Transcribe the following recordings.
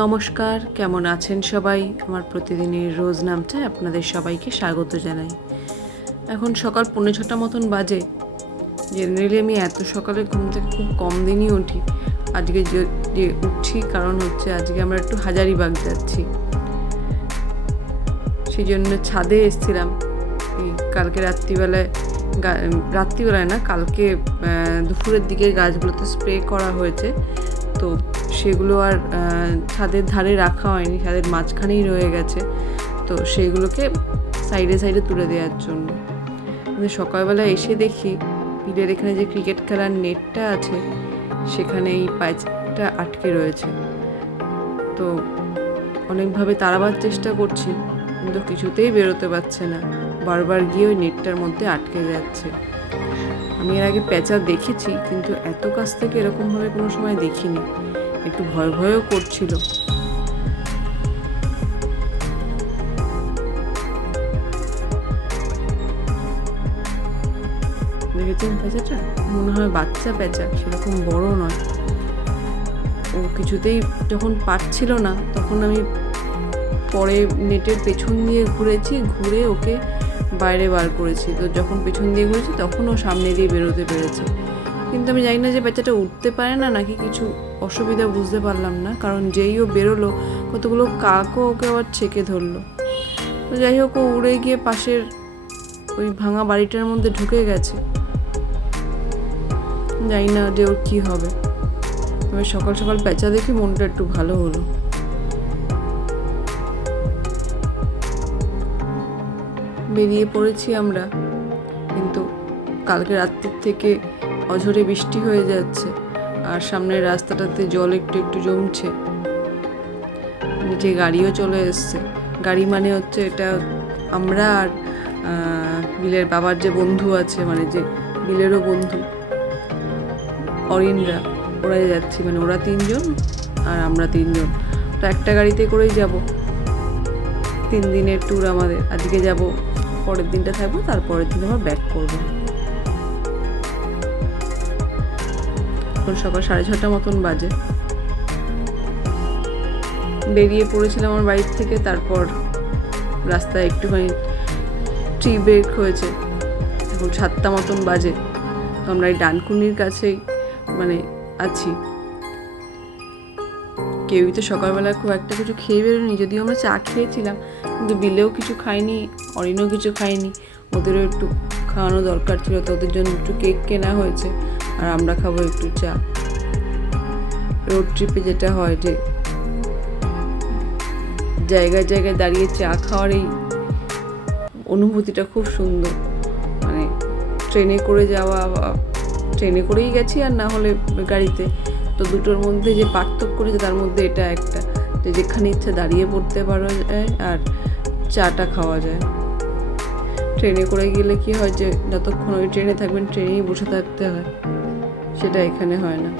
নমস্কার, কেমন আছেন সবাই? আমার প্রতিদিনের রোজ নামটা আপনাদের সবাইকে স্বাগত জানাই। এখন সকাল পৌনে ছটা মতন বাজে। জেনারেলি আমি এত সকালে ঘুম থেকে খুব কম দিনই উঠি। আজকে যে উঠছি কারণ হচ্ছে আজকে আমরা একটু হাজারিবাগ যাচ্ছি। সেই জন্য ছাদে এসছিলাম। কালকে রাত্রিবেলায় রাত্রিবেলায় না, কালকে দুপুরের দিকে গাছগুলোতে স্প্রে করা হয়েছে। তো সেগুলো আর ছাদের ধারে রাখা হয়নি, ছাদের মাঝখানেই রয়ে গেছে। তো সেগুলোকে সাইডে সাইডে তুলে দেওয়ার জন্য। কিন্তু সকালবেলা এসে দেখি বিলের এখানে যে ক্রিকেট খেলার নেটটা আছে, সেখানে এই পাইপটা আটকে রয়েছে। তো অনেকভাবে তাড়াবার চেষ্টা করছি, কিন্তু কিছুতেই বেরোতে পারছে না। বারবার গিয়ে ওই নেটটার মধ্যে আটকে যাচ্ছে। আমি এর আগে প্যাঁচা দেখেছি, কিন্তু এত কাছ থেকে এরকমভাবে কোনো সময় দেখিনি। একটু ভয় ভয়ও করছিল। দেখেছেন প্যাঁচাটা মনে হয় বাচ্চা প্যাঁচা সেরকম বড় নয়। ও কিছুতেই যখন পারছিল না, তখন আমি পরে নেটের পেছন দিয়ে ঘুরেছি, ঘুরে ওকে বাইরে বার করেছি। তো যখন পেছন দিয়ে ঘুরেছি, তখন ও সামনে দিয়ে বেরোতে পেরেছে। কিন্তু আমি জানি না যে বাচ্চাটা উঠতে পারে না, নাকি কিছু অসুবিধা বুঝতে পারলাম না। কারণ যেই ও বেরোলো, কতগুলো কাকও ওকে আবার ছেঁকে ধরলো। তো যাই হোক, ও উড়ে গিয়ে পাশের ওই ভাঙা বাড়িটার মধ্যে ঢুকে গেছে। জানি না যে ওর কী হবে। তবে সকাল সকাল পেঁচা দেখে মনটা একটু ভালো হলো। বেরিয়ে পড়েছি আমরা। কিন্তু কালকে রাত্রির থেকে অঝরে বৃষ্টি হয়ে যাচ্ছে আর সামনের রাস্তাটাতে জল একটু একটু জমছে। নিচে গাড়িও চলে এসছে। গাড়ি মানে হচ্ছে এটা আমরা আর বিলের বাবার যে বন্ধু আছে মানে যে বিলেরও বন্ধু, অরিনরা, ওরাই যাচ্ছি। মানে ওরা তিনজন আর আমরা তিনজন। তো একটা গাড়িতে করেই যাব। তিন দিনের ট্যুর আমাদের। আজকে যাব, পরের দিনটা থাকব, তারপরের দিন আবার ব্যাক করব। এখন সকাল সাড়ে ছটা মতন বাজে। বেরিয়ে পড়েছিলাম আমার বাড়ির থেকে, তারপর রাস্তায় একটুখানি ট্রি ব্রেক হয়েছে। এখন সাতটা মতন বাজে। তো আমরা এই ডানকুনির কাছেই মানে আছি। কেউই তো সকালবেলা খুব একটা কিছু খেয়ে বেরোনি যদিও আমরা চা খেয়েছিলাম, কিন্তু বিলেও কিছু খাইনি, অরিনও কিছু খাইনি। ওদেরও একটু খাওয়ানো দরকার ছিল, তো ওদের জন্য একটু কেক কেনা হয়েছে। আর আমরা খাব একটু চা। রোড ট্রিপে যেটা হয় যে, জায়গায় জায়গায় দাঁড়িয়ে চা খাওয়ার এই অনুভূতিটা খুব সুন্দর। মানে ট্রেনে করে যাওয়া বা ট্রেনে করেই গেছি আর না হলে গাড়িতে। তো দুটোর মধ্যে যে পার্থক্য রয়েছে তার মধ্যে এটা একটা, যে যেখানে ইচ্ছা দাঁড়িয়ে পড়তে পারা যায় আর চাটা খাওয়া যায়। ট্রেনে করে গেলে কি হয় যে, যতক্ষণ ওই ট্রেনে থাকবেন, ট্রেনেই বসে থাকতে হয়। সেটা এখানে হয় না।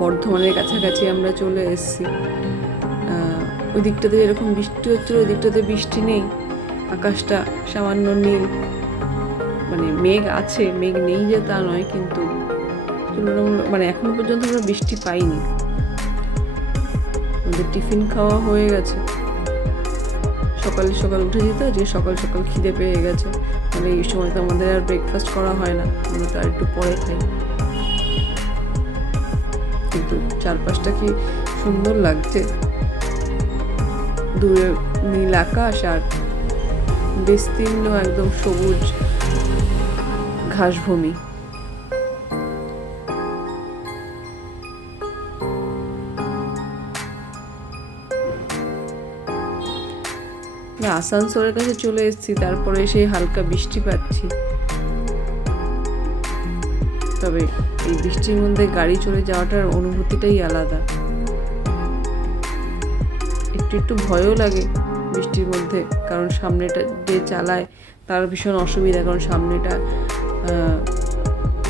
বর্ধমানের কাছাকাছি আমরা চলে এসেছি। ওই দিকটাতে যেরকম বৃষ্টি হচ্ছিল, ওই দিকটাতে বৃষ্টি নেই। আকাশটা সামান্য নীল। মানে মেঘ আছে, মেঘ নেই যে তা নয়, কিন্তু তুলনামূলক মানে এখনও পর্যন্ত আমরা বৃষ্টি পাইনি। আমাদের টিফিন খাওয়া হয়ে গেছে। সকাল সকাল উঠে যেত, যে সকাল সকাল খিদে পেয়ে গেছে। মানে এই সময় তো আমাদের আর ব্রেকফাস্ট করা হয় না, আমরা তো আর একটু পরে খাই। কিন্তু চারপাশটা কি সুন্দর লাগছে। দূরে নীল আকাশ আর বিস্তীর্ণ একদম সবুজ ঘাসভূমি। আসানসোলের কাছে চলে এসেছি, তারপরে সেই হালকা বৃষ্টি পাচ্ছি। তবে এই বৃষ্টির মধ্যে গাড়ি চলে যাওয়াটার অনুভূতিটাই আলাদা। একটু একটু ভয়ও লাগে বৃষ্টির মধ্যে, কারণ সামনেটা যে চালায় তার ভীষণ অসুবিধা, কারণ সামনেটা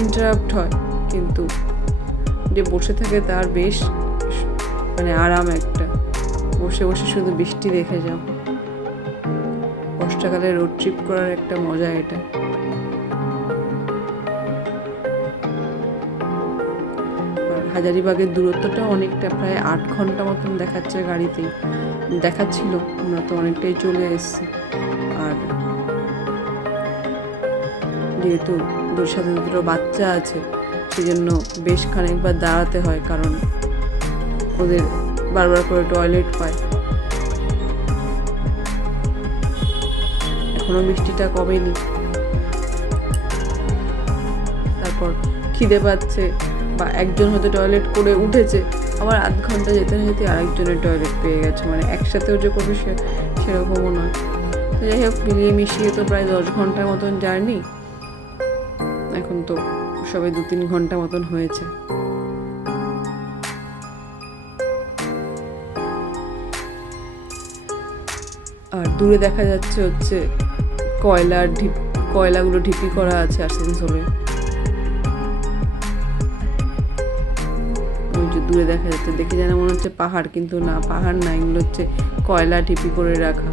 ইন্টারাপ্ট হয়। কিন্তু যে বসে থাকে তার বেশ মানে আরাম একটা। বসে বসে শুধু বৃষ্টি দেখে যাও। বর্ষাকালে রোড ট্রিপ করার একটা মজা এটা। হাজারিবাগের দূরত্বটা অনেকটা, প্রায় আট ঘণ্টা মতন দেখাচ্ছে গাড়িতেই দেখাচ্ছিল আমরা তো অনেকটাই চলে এসেছি। আর যেহেতু ওর সাথে দুটো বাচ্চা আছে সেই জন্য বেশ খানিকবার দাঁড়াতে হয়, কারণ ওদের বারবার করে টয়লেট পায়। এখনও বৃষ্টিটা কমেনি তারপর খিদে পাচ্ছে বা একজন হয়তো টয়লেট করে উঠেছে, আবার আধ ঘণ্টা যেতে না যেতে আরেকজনের টয়লেট পেয়ে গেছে মানে একসাথেও যে করবে সে সেরকমও নয়। তো যাই হোক, মিলিয়ে মিশিয়ে তো প্রায় দশ ঘণ্টার মতন জার্নি এখন তো সবে দু তিন ঘণ্টা মতন হয়েছে। আর দূরে দেখা যাচ্ছে হচ্ছে কয়লার ঢিপ কয়লাগুলো ঢিপি করা আছে আসানসোলে দূরে দেখা যাচ্ছে, দেখে যেন মনে হচ্ছে পাহাড়, কিন্তু না, পাহাড় না, এগুলো হচ্ছে কয়লা ঢিপি করে রাখা।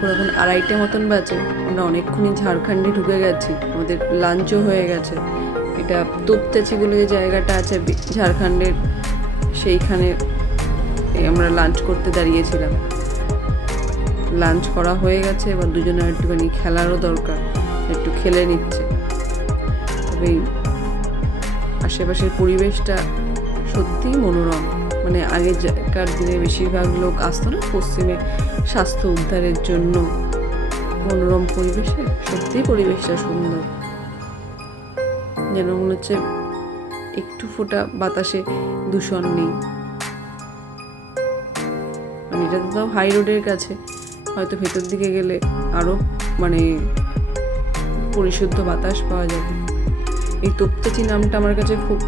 দেখো এখন আড়াইটে মতন বাজে। আমরা অনেকক্ষণই ঝাড়খণ্ডে ঢুকে গেছি। আমাদের লাঞ্চও হয়ে গেছে। এটা তোপতেছি বলে যে জায়গাটা আছে ঝাড়খণ্ডের সেইখানে আমরা লাঞ্চ করতে দাঁড়িয়েছিলাম। লাঞ্চ করা হয়ে গেছে, এবার দুজনের একটুখানি খেলারও দরকার। একটু খেলে নিচ্ছে। তবে আশেপাশের পরিবেশটা সত্যিই মনোরম। মানে আগেকার দিনে বেশিরভাগ লোক আসতো না, পশ্চিমে স্বাস্থ্য উদ্ধারের জন্য। মনোরম পরিবেশে, সত্যিই পরিবেশটা সুন্দর। যেন মনে হচ্ছে একটু ফোঁটা বাতাসে দূষণ নেই। মানে এটা তো হাই রোডের কাছে, হয়তো ভেতর দিকে গেলে আরও মানে পরিশুদ্ধ বাতাস পাওয়া যাবে। এই তোপ্তাচি নামটা আমার কাছে খুব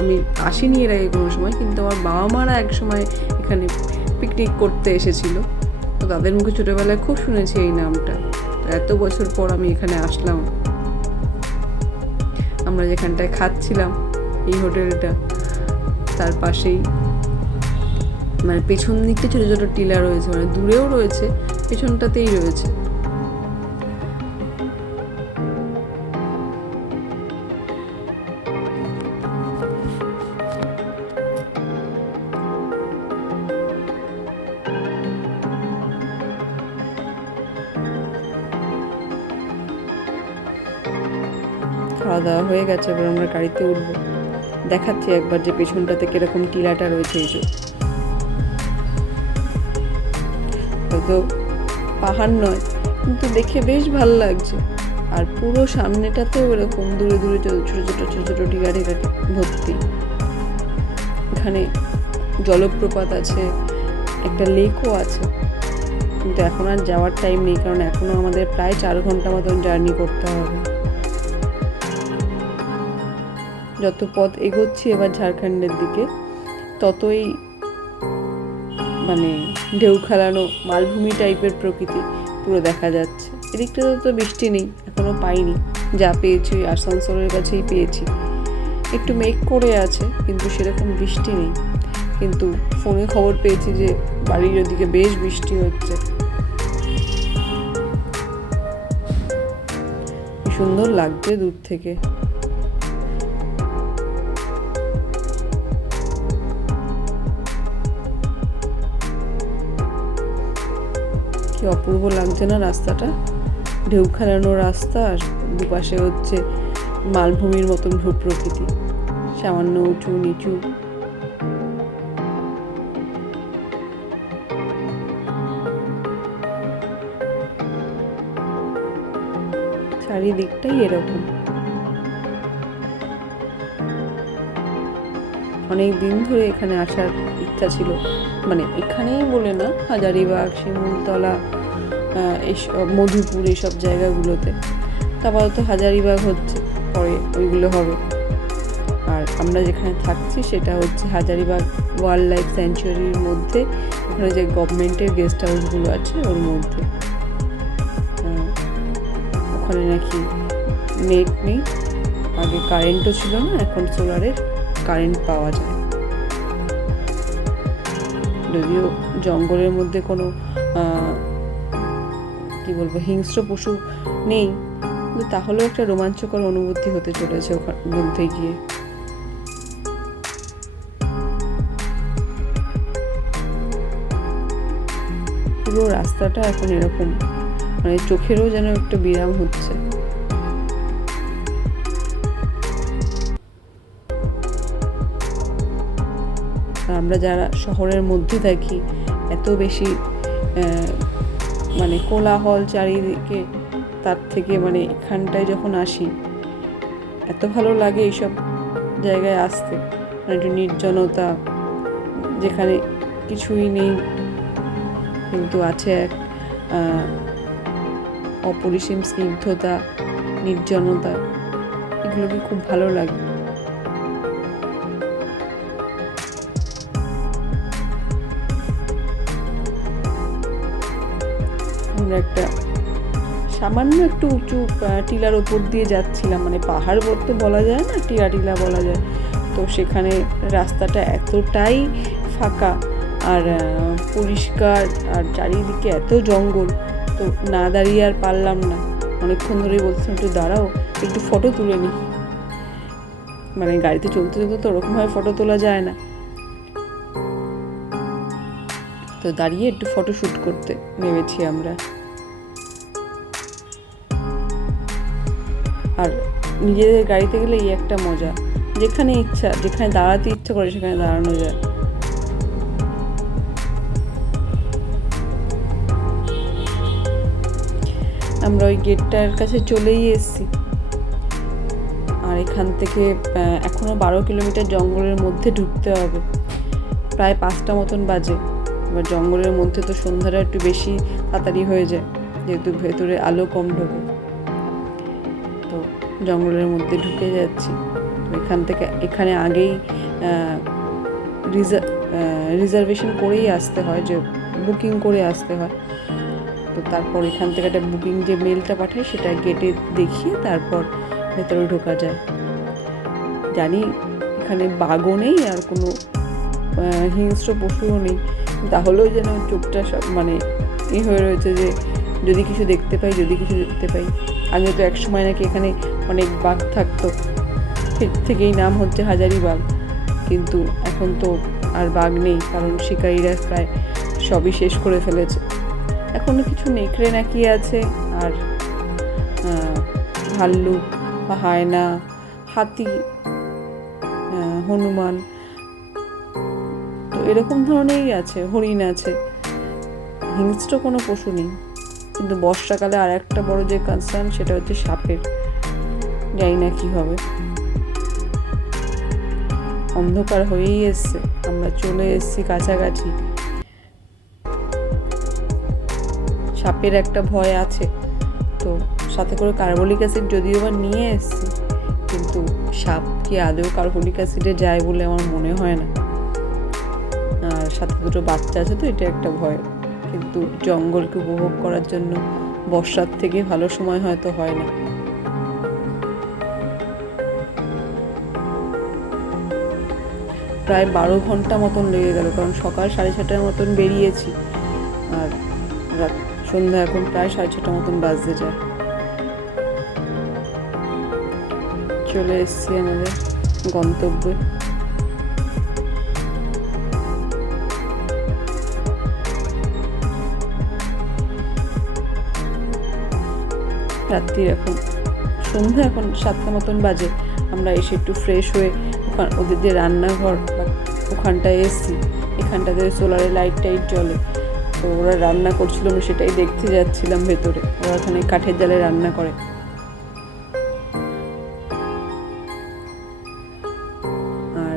আমি আসিনি এর আগে কোনো সময়, কিন্তু আমার বাবা মারা এক সময় এখানে পিকনিক করতে এসেছিল। তো তাদের মুখে ছোটোবেলায় খুব শুনেছি এই নামটা। এত বছর পর আমি এখানে আসলাম। আমরা যেখানটায় খাচ্ছিলাম, এই হোটেলটা, তার পাশেই মানে পেছন দিকটা ছোটো ছোটো টিলা রয়েছে মানে দূরেও রয়েছে, পেছনটাতেই রয়েছে। হয়ে গেছে, এবার আমরা গাড়িতে উঠবো। দেখাচ্ছি একবার যে পেছনটাতে কীরকম টিলাটা রয়েছে এই যে। হয়তো পাহাড় নয়, কিন্তু দেখে বেশ ভালো লাগছে। আর পুরো সামনেটাতেও এরকম দূরে দূরে ছোটো ছোটো ছোটো ছোটো ছোটো টিকা টিকা ভর্তি। এখানে জলপ্রপাত আছে, একটা লেকও আছে। কিন্তু এখন আর যাওয়ার টাইম নেই, কারণ এখনও আমাদের প্রায় চার ঘণ্টা মতন জার্নি করতে হবে। যত পথ এগোচ্ছি এবার ঝাড়খণ্ডের দিকে, ততই মানে ঢেউ খেলানো মালভূমি টাইপের প্রকৃতি পুরো দেখা যাচ্ছে। এদিকটাতে তো বৃষ্টি নেই, এখনও পাইনি। যা পেয়েছি আসানসোলের কাছেই পেয়েছি। একটু মেঘ করে আছে, কিন্তু সেরকম বৃষ্টি নেই। কিন্তু ফোনে খবর পেয়েছি যে বাড়ির ওদিকে বেশ বৃষ্টি হচ্ছে। সুন্দর লাগছে দূর থেকে। কি অপূর্ব লাগছে না রাস্তাটা? ঢেউ খেলানো রাস্তা আর দুপাশে হচ্ছে মালভূমির মতন ভূ প্রকৃতি। সামান্য উঁচু, নিচু। চারিদিকটাই এরকম। অনেক দিন ধরে এখানে আসার ইচ্ছা ছিল। মানে এখানেই বলে না হাজারিবাগ শিমুলতলা আহ, এইসব মধুপুর এইসব জায়গাগুলোতে। তারপর তো হাজারিবাগ হচ্ছে পরে ওইগুলো হবে। আর আমরা যেখানে থাকছি সেটা হচ্ছে হাজারিবাগ ওয়াইল্ড লাইফ স্যাঞ্চুয়ারির মধ্যে। ওখানে যে গভর্নমেন্টের গেস্ট হাউসগুলো আছে ওর মধ্যে। ওখানে নাকি নেট নেই। আগে কারেন্টও ছিল না এখন সোলারের কারেন্ট পাওয়া যায়। যদিও জঙ্গলের মধ্যে কোনো কি বলব, হিংস্র পশু নেই, কিন্তু তাহলেও একটা রোমাঞ্চকর অনুভূতি হতে চলেছে ওখান মধ্যে গিয়ে। পুরো রাস্তাটা এখন এরকম মানে চোখেরও যেন একটু বিরাম হচ্ছে। আমরা যারা শহরের মধ্যে থাকি, এত বেশি মানে কোলাহল চারিদিকে, তার থেকে মানে এখানটায় যখন আসি, এত ভালো লাগে এইসব জায়গায় আসতে। মানে একটু নির্জনতা, যেখানে কিছুই নেই, কিন্তু আছে এক অপরিসীম স্নিগ্ধতা, নির্জনতা, এগুলোকে খুব ভালো লাগে। আমরা একটা সামান্য একটু উঁচু টিলার ওপর দিয়ে যাচ্ছিলাম। মানে পাহাড় তো বলা যায় না, টিলা টিলা বলা যায়। তো সেখানে রাস্তাটা এতটাই ফাঁকা আর পরিষ্কার আর চারিদিকে এত জঙ্গল। তো না দাঁড়িয়ে আর পারলাম না। অনেকক্ষণ ধরেই বলছিলাম, একটু দাঁড়াও, একটু ফটো তুলে নিই। মানে গাড়িতে চলতে চলতে তো ওরকমভাবে ফটো তোলা যায় না। তো দাঁড়িয়ে একটু ফটো শ্যুট করতে নেমেছি আমরা। আর নিজেদের গাড়িতে গেলে এই একটা মজা। যেখানে ইচ্ছা যেখানে দাঁড়াতে ইচ্ছা করে সেখানে দাঁড়ানো যায়। আমরা ওই গেটটার কাছে চলেই এসেছি। আর এখান থেকে আহ, এখনও বারো কিলোমিটার জঙ্গলের মধ্যে ঢুকতে হবে। প্রায় পাঁচটা মতন বাজে। এবার জঙ্গলের মধ্যে তো সন্ধ্যাটা একটু বেশি তাড়াতাড়ি হয়ে যায় যেহেতু ভেতরে আলো কম ঢোকে। জঙ্গলের মধ্যে ঢুকে যাচ্ছি। এখান থেকে, এখানে আগেই রিজার্ভেশন করেই আসতে হয়, যে বুকিং করে আসতে হয়। তো তারপর এখান থেকে একটা বুকিং যে মেলটা পাঠায় সেটা গেটে দেখিয়ে তারপর ভেতরে ঢোকা যায়। জানি এখানে বাঘও নেই আর কোনো হিংস্র পশুও নেই। তাহলেও যেন চোখটা সব মানে এ হয়ে রয়েছে যে যদি কিছু দেখতে পাই, যদি কিছু দেখতে পাই। আগে তো এক সময় নাকি এখানে অনেক বাঘ থাকতো। এর থেকেই নাম হচ্ছে হাজারি বাঘ। কিন্তু এখন তো আর বাঘ নেই, কারণ শিকারীরা প্রায় সবই শেষ করে ফেলেছে। এখনও কিছু নেকড়ে নাকি আছে, আর ভাল্লুক, হায়না, হাতি হনুমান, তো এরকম ধরনেরই আছে, হরিণ আছে। হিংস্র কোনো পশু নেই। কিন্তু বর্ষাকালে আর একটা বড় যে কনসার্ন সেটা হচ্ছে সাপের। জানি না কি হবে। অন্ধকার হয়েই এসছে। আমরা চলে এসেছি কাছাকাছি। সাপের একটা ভয় আছে। তো সাথে করে কার্বলিক অ্যাসিড যদিও বা নিয়ে এসেছি, কিন্তু সাপ কি আদৌ কার্বলিক অ্যাসিডে যায় বলে আমার মনে হয় না। আর সাথে দুটো বাচ্চা আছে তো, এটা একটা ভয়। কিন্তু জঙ্গলকে উপভোগ করার জন্য বর্ষার থেকে ভালো সময় হয়তো হয় না। প্রায় বারো ঘণ্টা মতন লেগে গেল, কারণ সকাল সাড়ে ছটার মতন বেরিয়েছি আর রাত, সন্ধ্যা এখন প্রায় সাড়ে ছটা মতন বাজতে যায়। চলে এসছি আমাদের গন্তব্যে। রাত্রির এখন। সন্ধ্যা এখন সাতটা মতন বাজে। আমরা এসে একটু ফ্রেশ হয়ে ওখান ওদের যে রান্নাঘর বা ওখানটায় এসছি। এখানটাতে সোলারে লাইট টাইট জ্বলে। তো ওরা রান্না করছিল, আমি সেটাই দেখতে যাচ্ছিলাম ভেতরে। ওরা ওখানে কাঠের জালে রান্না করে। আর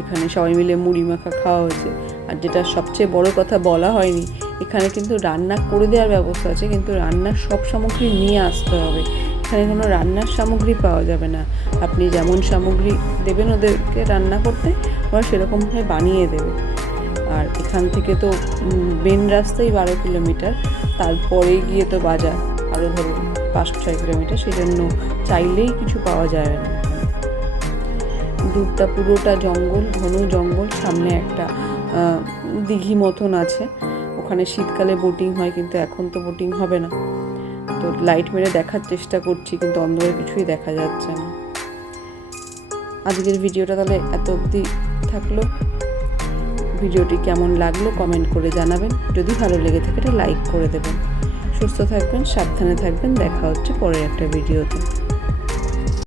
এখানে সবাই মিলে মুড়ি মাখা খাওয়া হয়েছে। আর যেটা সবচেয়ে বড় কথা বলা হয়নি এখানে কিন্তু রান্না করে দেওয়ার ব্যবস্থা আছে, কিন্তু রান্নার সব সামগ্রী নিয়ে আসতে হবে। এখানে কোনো রান্নার সামগ্রী পাওয়া যাবে না। আপনি যেমন সামগ্রী দেবেন ওদেরকে রান্না করতে ওরা সেরকমভাবে বানিয়ে দেবে। আর এখান থেকে তো মেন রাস্তাই বারো কিলোমিটার। তারপরে গিয়ে তো বাজার। আরও ধরুন পাঁচ, ছয় কিলোমিটার সেই জন্য চাইলেই কিছু পাওয়া যাবে না। দূরটা পুরোটা জঙ্গল, ঘন জঙ্গল, সামনে একটা দিঘি মতন আছে। ওখানে শীতকালে বোটিং হয়, কিন্তু এখন তো বোটিং হবে না। তো লাইট মেরে দেখার চেষ্টা করছি, কিন্তু অন্ধকারে কিছুই দেখা যাচ্ছে না। আজকের ভিডিওটা তাহলে এত অবধি থাকল। ভিডিওটি কেমন লাগল কমেন্ট করে জানাবেন। যদি ভালো লেগে থাকে, এটা লাইক করে দেবেন। সুস্থ থাকবেন, সাবধানে থাকবেন। দেখা হচ্ছে পরের একটা ভিডিওতে।